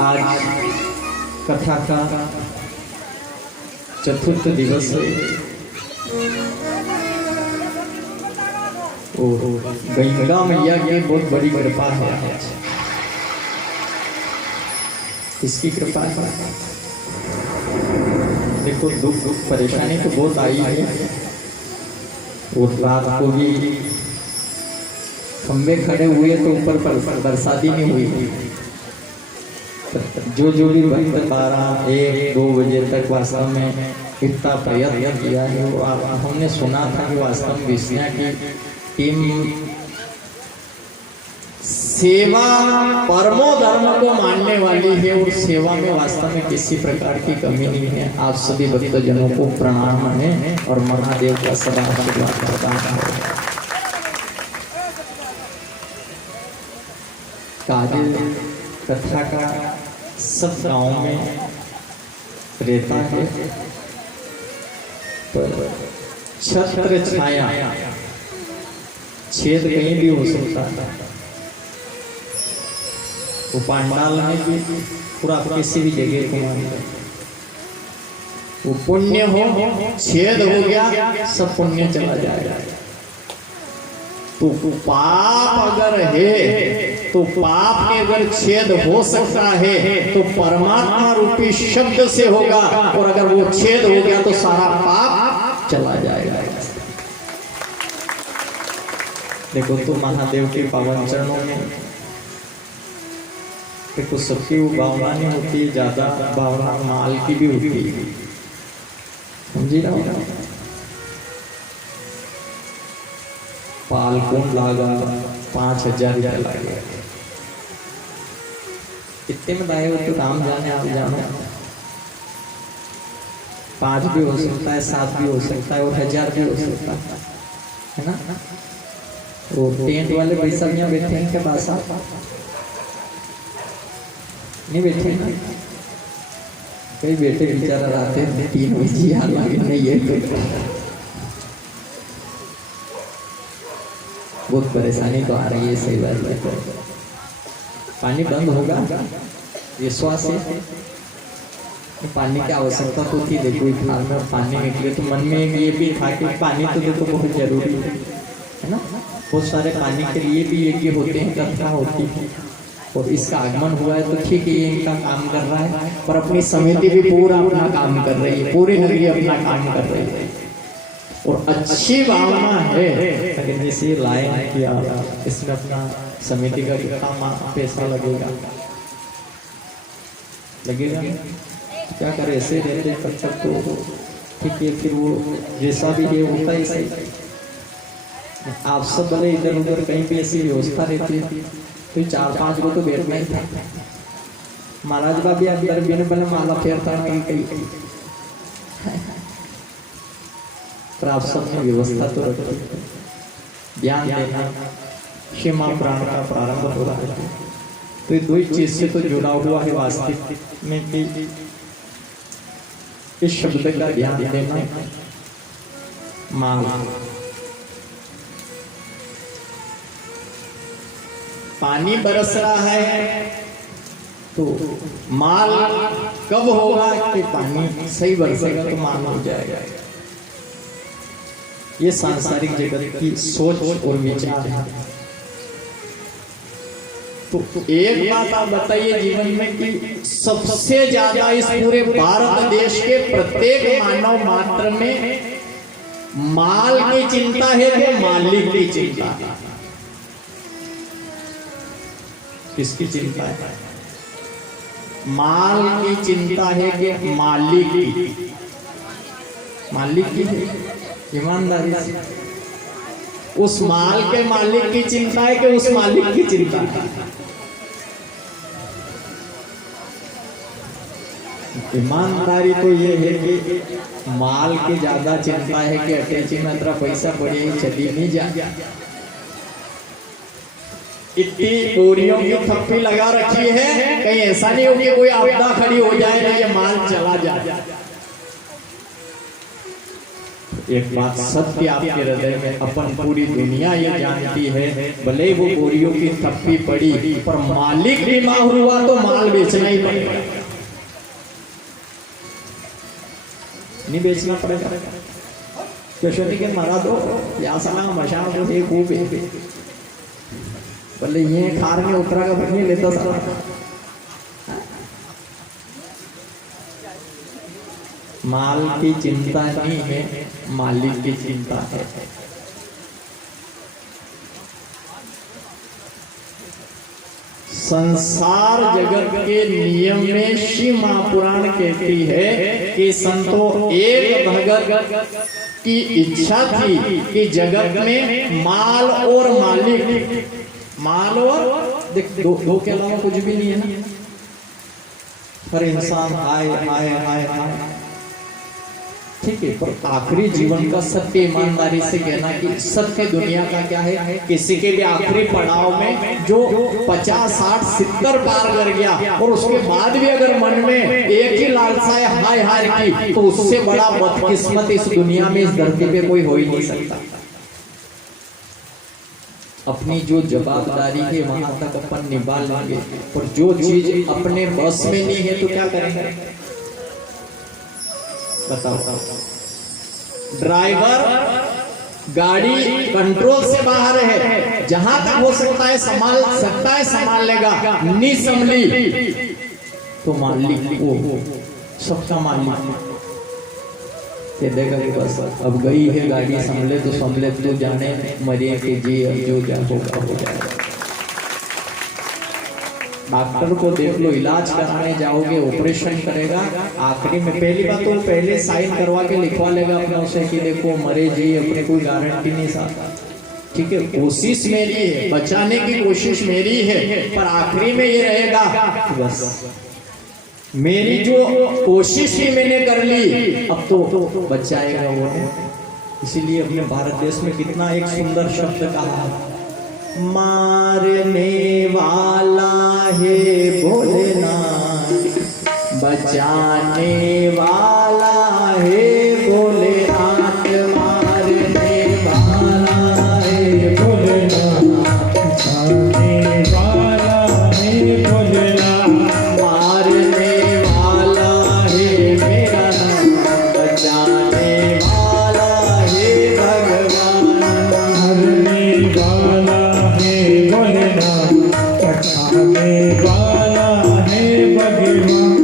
आज कथा का चतुर्थ दिवस है। गंगा मैया की बहुत बड़ी कृपा है। इसकी कृपा है। देखो दुख परेशानी तो बहुत आई है। और रात को भी खंबे खड़े हुए तो ऊपर पर बरसाती नहीं हुई। जो भी भक्त 12-1-2 बजे तक वास्तव में इतना प्रयत्न किया है। वो हमने सुना था कि वास्तव में विष्णु की टीम सेवा परमो धर्म को मानने वाली है और सेवा में वास्तव में किसी प्रकार की कमी नहीं है। आप सभी भक्तजनों को प्रणाम है और महादेव का सदा आशीर्वाद करता है। काजल कथा का सब गाँव में रहता है, पर छत्र छाया छेद कहीं भी हो सकता है। वो पांडाल में भी पूरा किसी भी जगह को वो पुण्य हो छेद हो गया सब पुण्य चला जाएगा। तो पाप अगर है तो पाप में अगर छेद हो सकता है तो परमात्मा रूपी शब्द से होगा, और अगर वो छेद हो गया तो सारा पाप चला जाएगा। देखो तो महादेव के पावन चरणों में देखो सबकी वो भावना नहीं होती, ज्यादा भावना माल की भी होती है। समझी ना? पाल कौन लागा 5,000 रुपया लगे। इतने में लाए हो तो राम जाने आप जानो। 5 भी हो सकता है, 7 भी हो सकता है और 1000 भी हो सकता है ना। वो टेंट वाले भाई सब यहाँ बैठे हैं क्या पास? नहीं बैठे ना? कई बेटे बेचारा रहते हैं 3 बजे यार नहीं है तो बहुत परेशानी तो आ रही है। सही बात है। पानी बंद होगा विश्वास है। पानी की आवश्यकता तो थी। देखो इतना में पानी निकले तो मन में ये भी था कि पानी तो देखो बहुत जरूरी है ना। बहुत सारे पानी के लिए भी यज्ञ होते हैं, कथा होती है, और इसका आगमन हुआ है तो ठीक है ये इनका काम कर रहा है। पर अपनी समिति भी पूरा अपना काम कर रही है, पूरी नगरी अपना काम कर रही है और अच्छी भावना है। लेकिन जैसे लाए किया इसमें अपना समिति का कितना पैसा लगेगा क्या करे। ऐसे रहते तब तक तो ठीक है, फिर वो जैसा भी है होता ही सही। आप सब भले इधर उधर कहीं भी ऐसी व्यवस्था रहती है तो 4-5 को तो बैठना ही था। महाराज बाबी अंदर भी पहले माला फेरता कहीं पर आप सब ने व्यवस्था तो रखी। ध्यान देना क्षमा प्राण का प्रारंभ हो रहा है तो ये 2 चीज से तो जुड़ा हुआ है वास्तविक में कि इस शब्द का ध्यान देना। माल पानी बरस रहा है तो माल कब होगा कि पानी सही बरसेगा तो माल हो जाएगा। ये सांसारिक जगत की सोच और विचार है। तो एक बात आप बताइए जीवन में कि सबसे ज्यादा इस पूरे भारत देश के प्रत्येक मानव मात्र में माल की चिंता है कि मालिक की चिंता है? किसकी चिंता है? माल की चिंता है कि मालिक की? मालिक की है ईमानदारी से। उस माल के मालिक की चिंता है कि उस मालिक की चिंता है? ईमानदारी तो ये है कि माल की ज्यादा चिंता है कि अटैची में इतना पैसा पड़े चली नहीं जा। इतनी बोरियों की थप्पी लगा रखी है, कहीं ऐसा नहीं हो कि कोई आपदा खड़ी हो जाए ना ये माल चला जाए। एक बात सत्य आपके हृदय में, अपन पूरी दुनिया ये जानती है, भले वो बोरियों की थप्पी पड़ी पर मालिक बीमार हुआ तो माल बेचना ही पड़ेगा, नहीं बेचना पड़ेगा। यशोदी के मारा दो या सला मशा दो एक खूब भले ये खार में उतरा का नहीं लेता सारा। माल की चिंता नहीं है, मालिक की चिंता है। संसार जगत के नियम में शिव महापुराण कहती है कि संतो एक भगत की इच्छा थी कि जगत में माल और मालिक, माल और देख दो के अलावा कुछ भी नहीं है ना। हर इंसान आए आए आए आए, ठीक है, पर आखिरी जीवन का सत्य ईमानदारी से कहना कि सत्य दुनिया का क्या है, किसी के भी आखिरी पड़ाव में जो 50 60 70 पार कर गया और उसके बाद भी अगर मन में एक ही लालसा है हाय हाय की, तो उससे बड़ा बदकिस्मत इस दुनिया में इस धरती पे कोई हो ही नहीं सकता। अपनी जो जवाबदारी है वहां तक अपन निभा लेंगे, और जो चीज अपने बस में नहीं है तो क्या करेंगे बताओ। ड्राइवर गाड़ी कंट्रोल से बाहर है, जहां तक हो सकता है संभाल सकता है संभाल लेगा, नहीं संभली तो मालिक वो सबका मालिक ये देखा कि बस अब गई है गाड़ी, संभले तो संभले, तो जाने मरे के जी जो क्या होगा हो जाएगा। डॉक्टर को देख लो, इलाज कराने जाओगे ऑपरेशन करेगा, आखिरी में पहली बात तो पहले साइन करवा के लिखवा लेगा अपना उसे कि देखो मरे जी, अपने कोई गारंटी नहीं साथ, ठीक है, कोशिश मेरी है, बचाने की कोशिश मेरी है, पर आखिरी में ये रहेगा बस मेरी जो कोशिश ही मैंने कर ली, अब तो बचाएगा वो। इसीलिए अपने भारत देश में कितना एक सुंदर शब्द कहा, मारने वाला है भोलेनाथ, बचाने वाला है भोलेनाथ, मारने वाला है भोलेनाथ, बचाने वाला है भोलेनाथ, मारने वाला है मेरा नाम, बचाने वाला है भगवान, मारने वाला बचाने वाला है भगवान।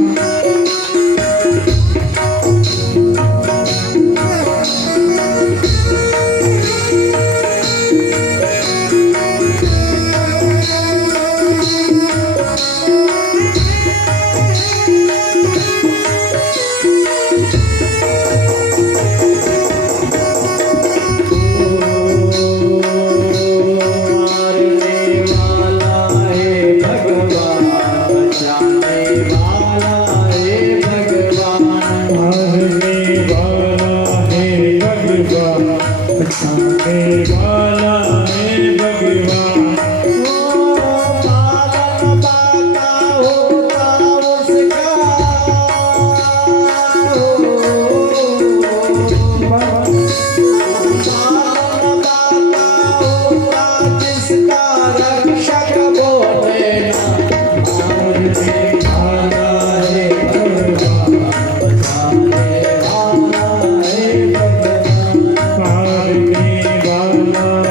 वाला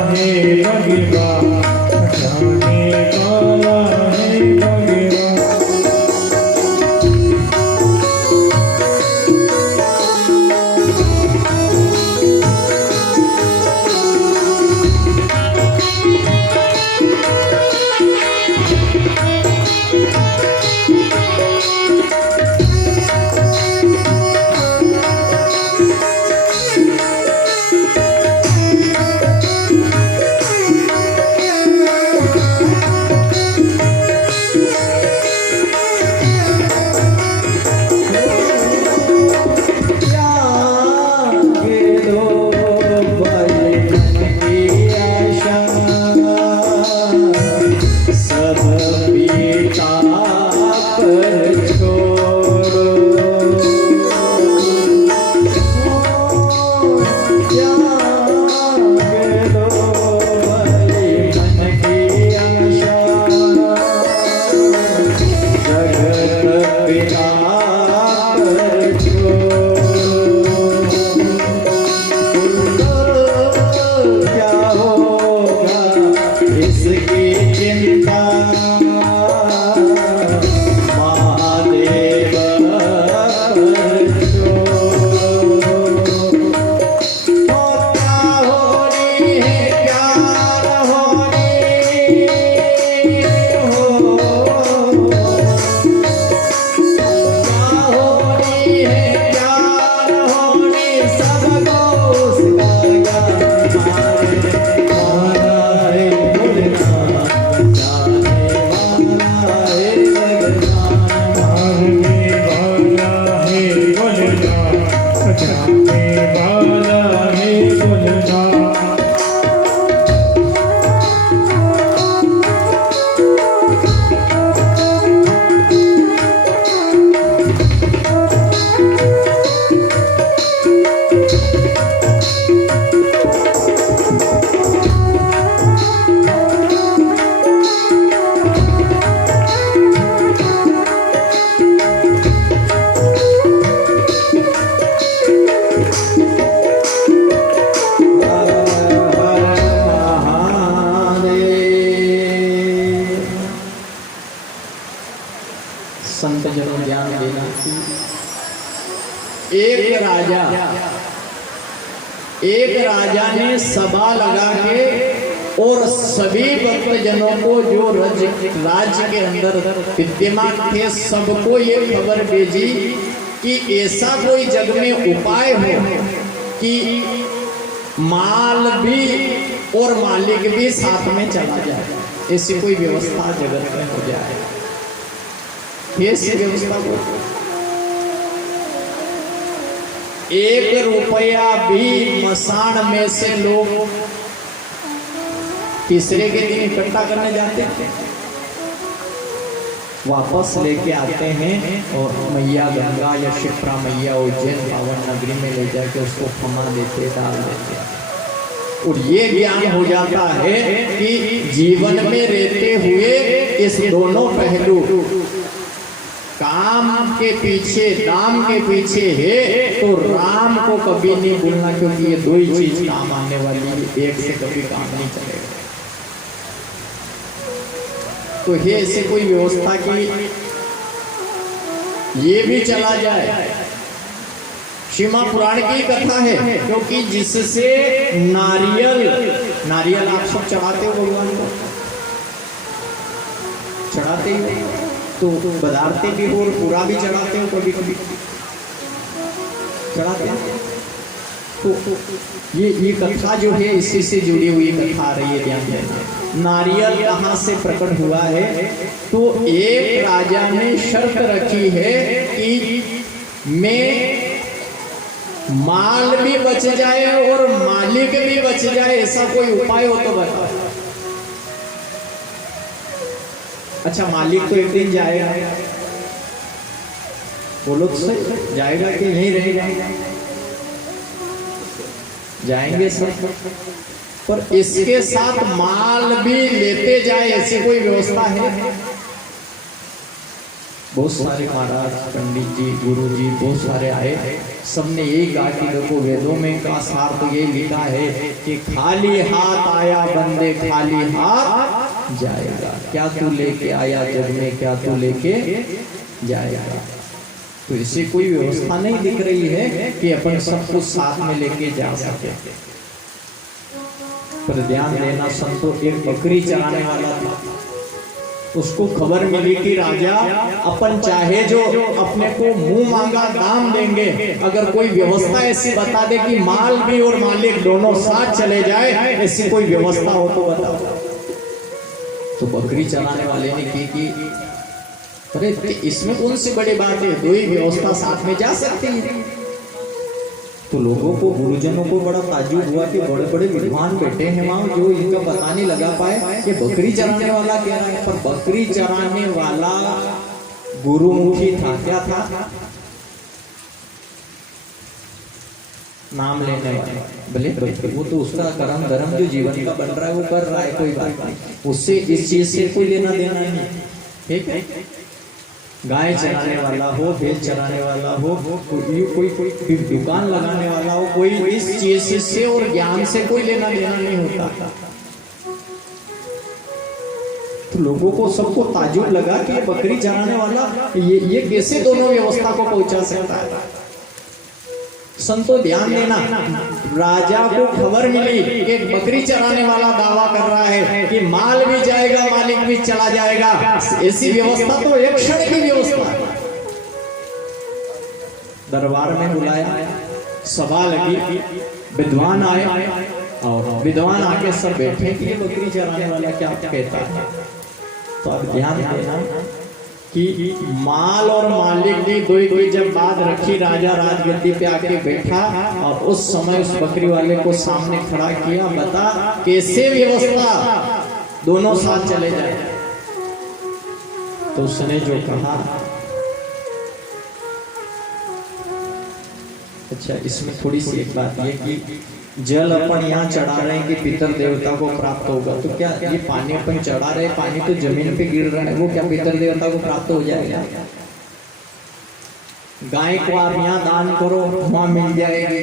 एक राजा ने सभा लगा के और सभी भक्तजनों को जो राज्य के अंदर विद्यमान थे सबको ये खबर भेजी कि ऐसा कोई जग में उपाय हो कि माल भी और मालिक भी साथ में चला जाए, ऐसी कोई व्यवस्था जगत में हो जाए। ऐसी व्यवस्था को 1 रुपया भी मसान में से लोग तीसरे के दिन इकट्ठा करने जाते हैं, वापस लेके आते हैं और मैया गंगा या शिप्रा मैया उज्जैन पावन नगरी में ले जाके उसको क्षमा देते, डाल देते। और ये ज्ञान हो जाता है कि जीवन में रहते हुए इस दोनों पहलू काम के पीछे दाम के पीछे है तो राम को कभी नहीं भूलना, क्योंकि ये 2 ही चीज काम आने वाली है, एक से कभी काम नहीं चलेगा। तो ये ऐसे कोई व्यवस्था की ये भी चला जाए। शिमा पुराण की कथा है, क्योंकि जिससे नारियल आप सब चढ़ाते हो भगवान को, चढ़ाते ही तो बदारते भी हो और पूरा भी चढ़ाते हो, कभी कभी चढ़ाते हैं। तो ये कथा जो है इसी से जुड़ी हुई कथा आ रही है, ध्यान देना। नारियल कहाँ से प्रकट हुआ है? तो एक राजा ने शर्त रखी है कि मैं माल भी बच जाए और मालिक भी बच जाए, ऐसा कोई उपाय हो तो बता। अच्छा, मालिक तो एक दिन जाएगा, बोलो तो सही, जाएगा कि यहीं रहेगा? जाएंगे सब, पर इसके साथ माल भी लेते जाए, ऐसी कोई व्यवस्था है? बहुत सारे महाराज, पंडित जी, गुरु जी बहुत सारे आए, सबने यही कहा कि देखो वेदों में का सार तो ये लिखा है कि खाली हाथ आया बंदे खाली हाथ जाएगा। क्या तू लेके आया जग में, क्या तू लेके जाएगा? तो इसे कोई व्यवस्था नहीं दिख रही है कि अपन सब कुछ साथ में लेके जा सके। पर ध्यान देना संतो, एक बकरी चराने वाला था, उसको खबर मिली कि राजा अपन चाहे जो अपने को मुंह मांगा दाम देंगे, अगर कोई व्यवस्था ऐसी बता दे कि माल भी और मालिक दोनों साथ चले जाए, ऐसी कोई व्यवस्था हो तो बताओ। तो बकरी चराने वाले ने की अरे इसमें कौन सी बड़ी बात है, 2 ही व्यवस्था साथ में जा सकती है। तो लोगों को, गुरुजनों को बड़ा ताज्जुब हुआ कि बड़े बड़े विद्वान बैठे हैं वहां जो इनका पता नहीं लगा पाए कि बकरी चराने वाला क्या है। पर बकरी चराने वाला गुरुमुखी था, क्या था? नाम लेने वाला, भले वो तो उसका कर्म धर्म जो जीवन का बन रहा है वो कर रहा है, कोई बात नहीं, उससे इस चीज से कोई लेना देना नहीं, ठीक है? गाय चराने वाला हो, भेड़ चराने वाला हो, कोई दुकान लगाने वाला हो, कोई इस चीज से और ज्ञान से कोई लेना देना नहीं होता। तो लोगों को सबको ताज्जुब लगा कि ये बकरी चराने वाला ये कैसे दोनों व्यवस्था को पहुंचा सकता है। संतो ध्यान देना, राजा को खबर मिली कि बकरी चराने वाला दावा कर रहा है कि माल भी जाएगा मालिक भी चला जाएगा, ऐसी व्यवस्था तो एक क्षण की व्यवस्था है। दरबार में बुलाया, सभा लगी, विद्वान आए और विद्वान आके सब बैठे कि ये बकरी चराने वाला क्या कहता है। तो अब ध्यान देना कि माल और मालिक की 2 की जब बात रखी, राजा राजगद्दी पे आके बैठा और उस समय उस बकरी वाले को सामने खड़ा किया, बता कैसे व्यवस्था दोनों साथ चले जाए। तो उसने जो कहा, अच्छा इसमें थोड़ी सी एक बात ये कि जल अपन यहाँ चढ़ा रहे हैं कि पितर देवता को प्राप्त होगा, तो क्या ये पानी अपन चढ़ा रहे हैं, पानी तो जमीन पे गिर रहा है, वो क्या पितर देवता को प्राप्त हो जाएगा? गाय को आप यहाँ दान करो, वहां मिल जाएगी।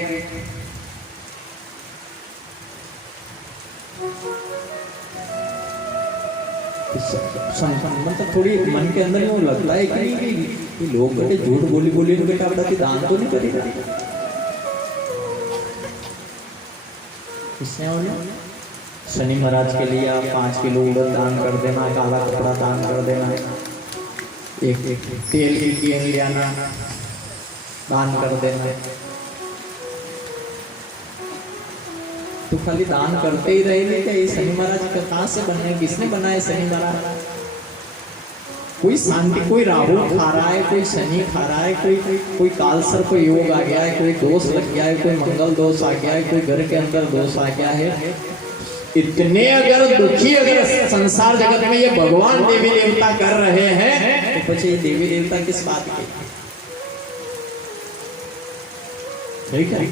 मतलब थोड़ी मन के अंदर में वो लगता है कि लोग बड़े झूठ बोली बेटा दान तो नहीं करेगा। किसने बोले? शनि महाराज के लिए आप 5 किलो उड़द दान कर देना, काला कपड़ा दान कर देना, एक तेल की केन ले आना, दान कर देना। तो खाली दान करते ही रहेंगे क्या? ये शनि महाराज का कहाँ से बने? किसने बनाया शनि महाराज? कोई शांति, कोई राहु खा रहा है, कोई शनि खा रहा है, कोई कालसर्प कोई योग आ गया है, कोई दोष लग गया है, कोई मंगल दोष आ गया है, कोई घर के अंदर दोष आ गया है। इतने अगर दुखी अगर संसार जगत में ये भगवान देवी देवता कर रहे हैं तो ये देवी देवता किस बात के? ठीक है,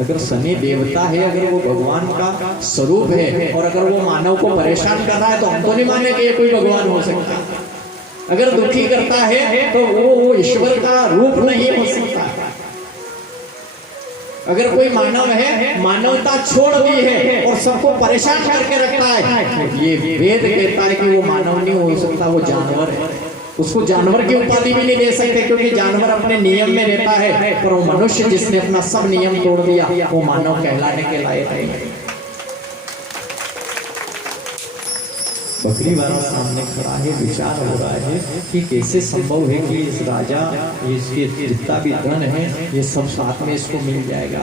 अगर शनि देवता है, अगर वो भगवान का स्वरूप है और अगर वो मानव को परेशान कर रहा है तो हम तो नहीं माने कि ये कोई भगवान हो सकता। अगर दुखी करता है तो वो ईश्वर का रूप नहीं हो सकता। अगर कोई मानव है, मानवता छोड़ दी है और सबको परेशान करके रखता है, ये वेद कहता है कि वो मानव नहीं हो सकता, वो जानवर है। उसको जानवर की उपाधि भी नहीं दे सकते क्योंकि जानवर अपने नियम में रहता है, पर वो मनुष्य जिसने अपना सब नियम तोड़ दिया वो मानव कहलाने के लायक है। बकरी वाला सामने खड़ा है, विचार हो रहा है कि कैसे संभव है कि इस राजा, इसके जितना भी धन है ये सब साथ में इसको मिल जाएगा।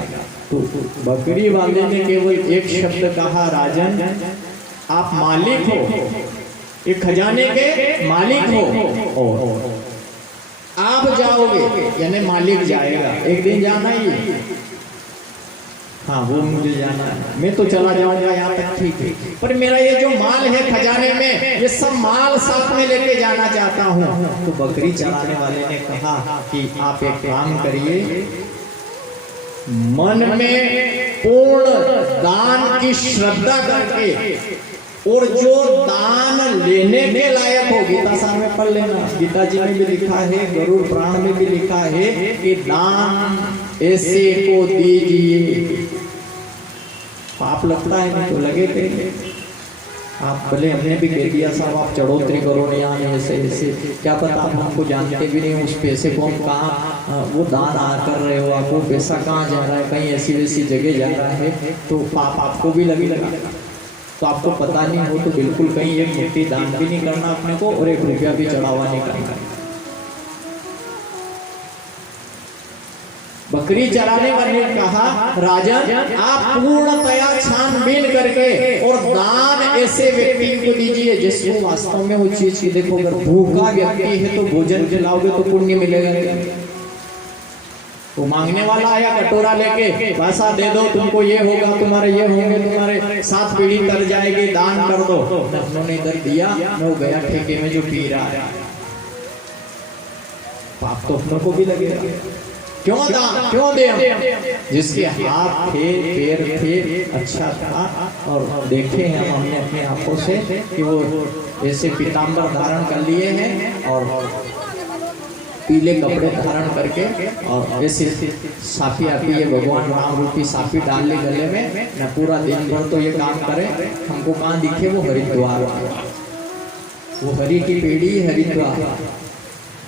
तो बकरी वाले ने केवल एक शब्द कहा, राजन आप मालिक हो, ये खजाने के मालिक हो और आप जाओगे, यानी मालिक जाएगा, एक दिन जाना ही। हाँ वो मुझे जाना है, मैं तो चला जाऊंगा यहाँ तक, ठीक है, पर मेरा ये जो माल है खजाने में, ये सब माल साथ में लेके जाना चाहता हूँ। तो बकरी चराने वाले ने कहा कि आप एक काम करिए, मन में पूर्ण दान की श्रद्धा करके और जो दान लेने के लायक हो, गीता साहब में पढ़ लेना, गीता जी में भी लिखा है, गरुड़ पुराण में भी लिखा है कि दान ऐसे को दीजिए। पाप लगता है नहीं तो लगे थे, आप भले हमने भी कह दिया साहब आप चढ़ोतरी करो नहीं आने ऐसे ऐसे, क्या पता आप हमको जानते भी नहीं, उस पैसे को हम कहाँ वो दान कर रहे हो, आपको पैसा कहाँ जा रहा है, कहीं ऐसी वैसी जगह जा रहा है, तो पाप आपको भी लगेगा। तो आपको पता नहीं हो तो बिल्कुल कहीं एक मुट्ठी दान भी नहीं करना अपने को और 1 रुपया भी चढ़ावा नहीं करना। बकरी चराने वाले ने कहा, राजन आप पूर्णतया छानबीन करके और दान ऐसे व्यक्ति को दीजिए जिसको वास्तव में वो चीज की, देखो अगर भूखा व्यक्ति है तो भोजन खिलाओगे तो पुण्य मिलेगा। वो मांगने वाला आया कटोरा लेके, पैसा दे दो तुमको ये होगा, तुम्हारे ये होंगे, तुम्हारे 7 पीढ़ी तर जाएगी, दान कर दो। उन्होंने इधर दिया, वो गया ठेके में जो पी रहा है, पाप तो अपनों को भी लगेगा। क्यों दान क्यों दे? जिसके हाथ थे पैर थे अच्छा था, और देखे हैं हमने अपनी आंखों से कि वो ऐसे पीताम्बर धारण कर लिए हैं और पीले कपड़े धारण करके और ऐसे साफी आती है, भगवान राम रूपी साफी डाल ली गले में न, पूरा दिन भर तो ये काम करे, हमको कहाँ दिखे वो हरिद्वार, वो हरि की पेड़ी हरिद्वार,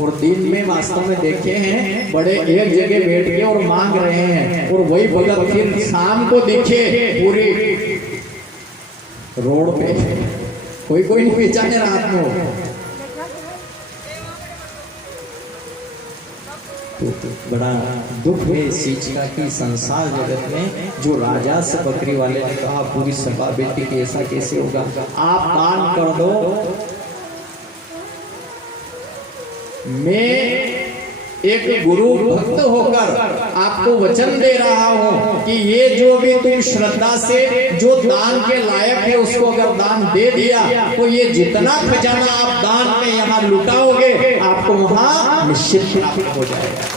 और दिन में वास्तव में देखे हैं बड़े एक जगह बैठ के और मांग रहे हैं, और वही भगत फिर शाम को दिखे पूरी रोड पे, कोई नहीं बेचाने रात में। तो बड़ा दुख है इस चीज का कि संसार जगत में जो राजा से बकरी वाले ने कहा पूरी सभा बेटी कि ऐसा कैसे होगा, आप दान कर दो, मैं एक गुरु भक्त होकर आपको वचन दे रहा हूं कि ये जो भी तुम श्रद्धा से जो दान के लायक है उसको अगर दान दे दिया तो ये जितना खजाना आप दान में यहाँ लुटाओगे आपको वहां निश्चित प्राप्त हो जाएगा।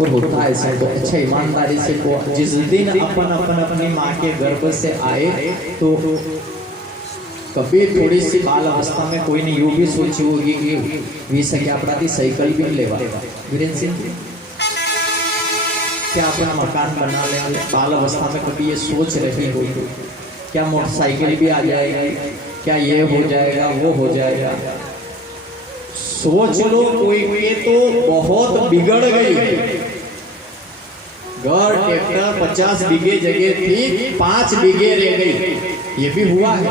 और होता है ऐसा, तो अच्छा ईमानदारी से को जिस दिन अपन अपनी माँ के गर्भ से आए तो कभी थोड़ी सी बाल अवस्था में कोई ने यूं भी सोची होगी कि वी सके अपराधी साइकिल भी लेवा वीरेंद्र सिंह क्या अपना मकान बना ले, बाल अवस्था में कभी ये सोच रही होगी क्या मोटरसाइकिल भी आ जाएगी, क्या ये हो जाएगा वो हो जाएगा। सोच लो कोई तो बहुत बिगड़ गई, घर ट्रैक्टर 50 बीघे जगह थी, 5 बीघे रह गई। ये भी हुआ है,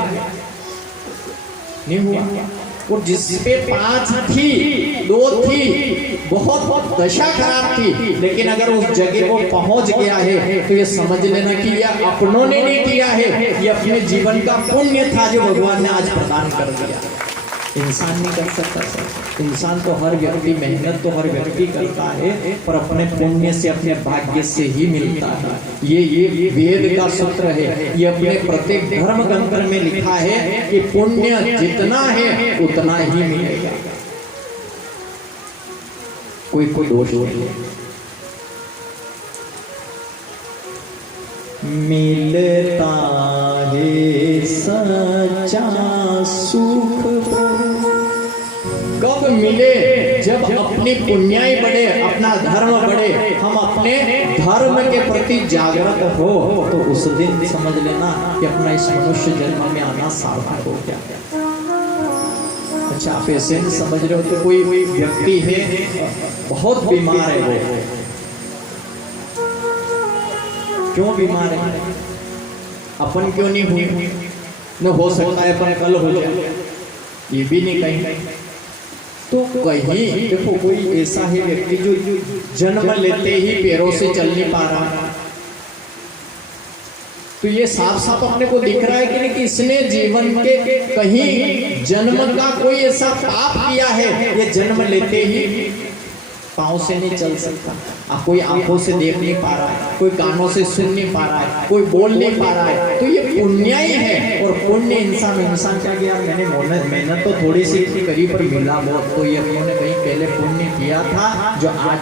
नहीं हुआ? और जिसपे 5 थी, 2 थी, बहुत दशा खराब थी, लेकिन अगर उस जगह को पहुंच गया है तो ये समझ लेना कि ये अपनों ने नहीं किया है, ये अपने जीवन का पुण्य था जो भगवान ने आज प्रदान कर दिया। इंसान नहीं कर सकता सर। इंसान तो हर व्यक्ति, मेहनत तो हर व्यक्ति करता है, पर अपने पुण्य से, अपने भाग्य से ही मिलता है। ये वेद का सूत्र है। ये अपने प्रत्येक धर्म ग्रंथ में लिखा है कि पुण्य जितना है उतना ही मिलेगा। कोई दोष नहीं है। मिलता है सच्चा सुख कब मिले? जब अपनी पुण्याई बढ़े, अपना धर्म बढ़े, हम अपने धर्म के प्रति जागृत हो, तो उस दिन समझ लेना कि अपना इस मनुष्य जन्म में आना सार्थक हो गया। अच्छा, आप ऐसे नहीं समझ रहे हो कि कोई व्यक्ति है बहुत बीमार है, वो क्यों बीमार है? अपन क्यों नहीं हुए? न हो सकता है अपन कल हो जाए, ये भी नहीं कहीं। तो कहीं देखो, कोई ऐसा है व्यक्ति जो जन्म लेते ही पैरों से चल नहीं पा रहा है, तो ये साफ साफ अपने को दिख रहा है कि नहीं कि इसने जीवन के कहीं जन्म का कोई ऐसा पाप किया है, ये जन्म लेते ही पाँव से नहीं चल सकता। कोई आंखों से देख नहीं पा रहा है, कोई कानों से सुन नहीं पा रहा है, कोई बोल नहीं पा रहा है, तो ये पुण्य ही है। और पुण्य इंसान क्या किया? मैंने मेहनत तो थोड़ी सी करी पर मिला बहुत, तो ये अपने कहीं पहले पुण्य किया था जो आज